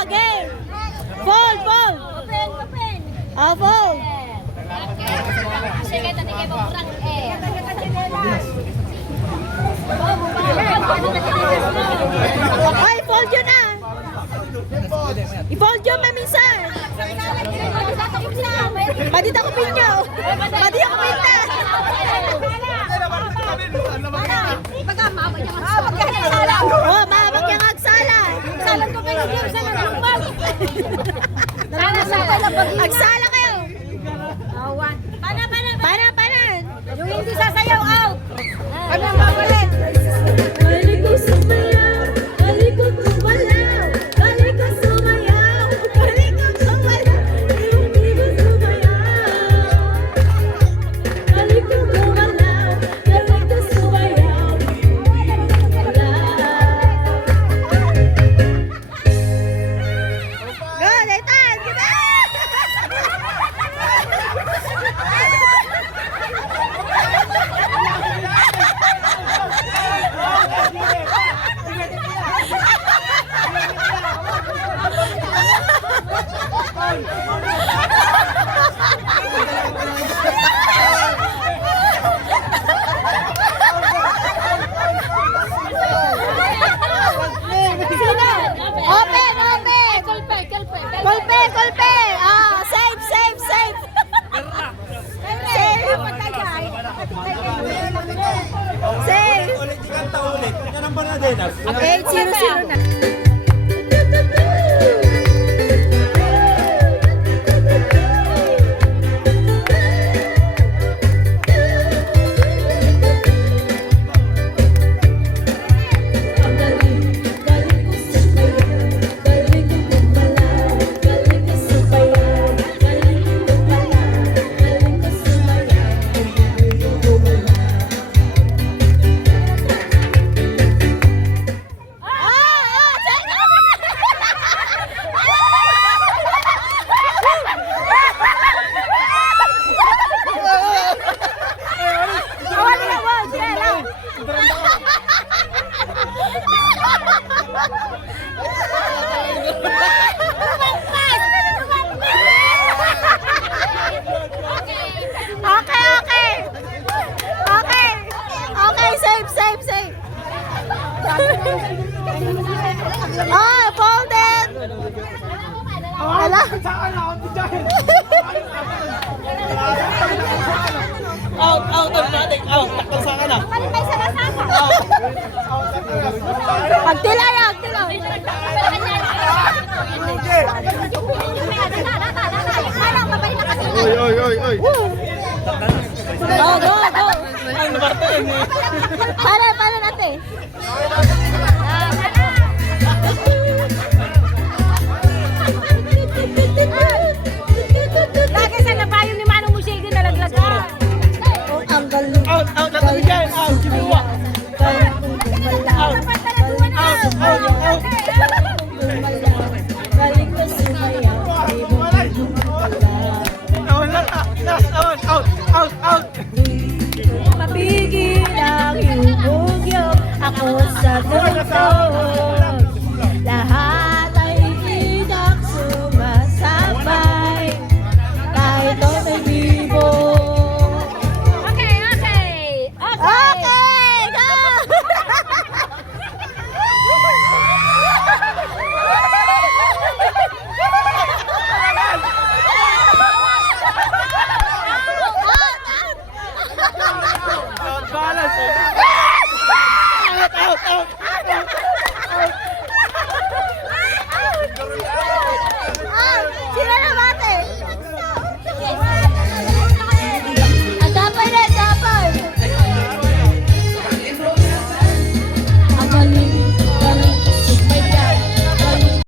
Okay. Fall. Fall. Ay, fold yun na. I-fold yun, maminsan. Padit ako pinyo. Padit ako pinta. Oh, mahabag yung agsala. Agsalan ko kayo. Agsala kayo. Pana. Yung hindi sasayaw, out! Ano ang babalit? Aliko sumayaw, aliko kumalaw, aliko sumayaw, aliko kumalaw, aliko sumayaw, aliko kumalaw, aliko sumayaw, Go, Leitan! Kita! Kolpe! Ah, save! Save! 8-0 na. Okay, save. Ah, folded. Wala. Out natin. Takal sa kanan. Agtilay. Oy. Go. Ang nabarto yun eh. Para natin. Lagi sa labayo ni Manong Musigo nalaglagan. Ang galing. Out natin dyan. Kinuha. Galing ko sumayaw. Out. Mapigil ang humugyok ako sa mundo. Lahat ay inak sumasabay. Kahit may libo. Okay, go! Balance. Out.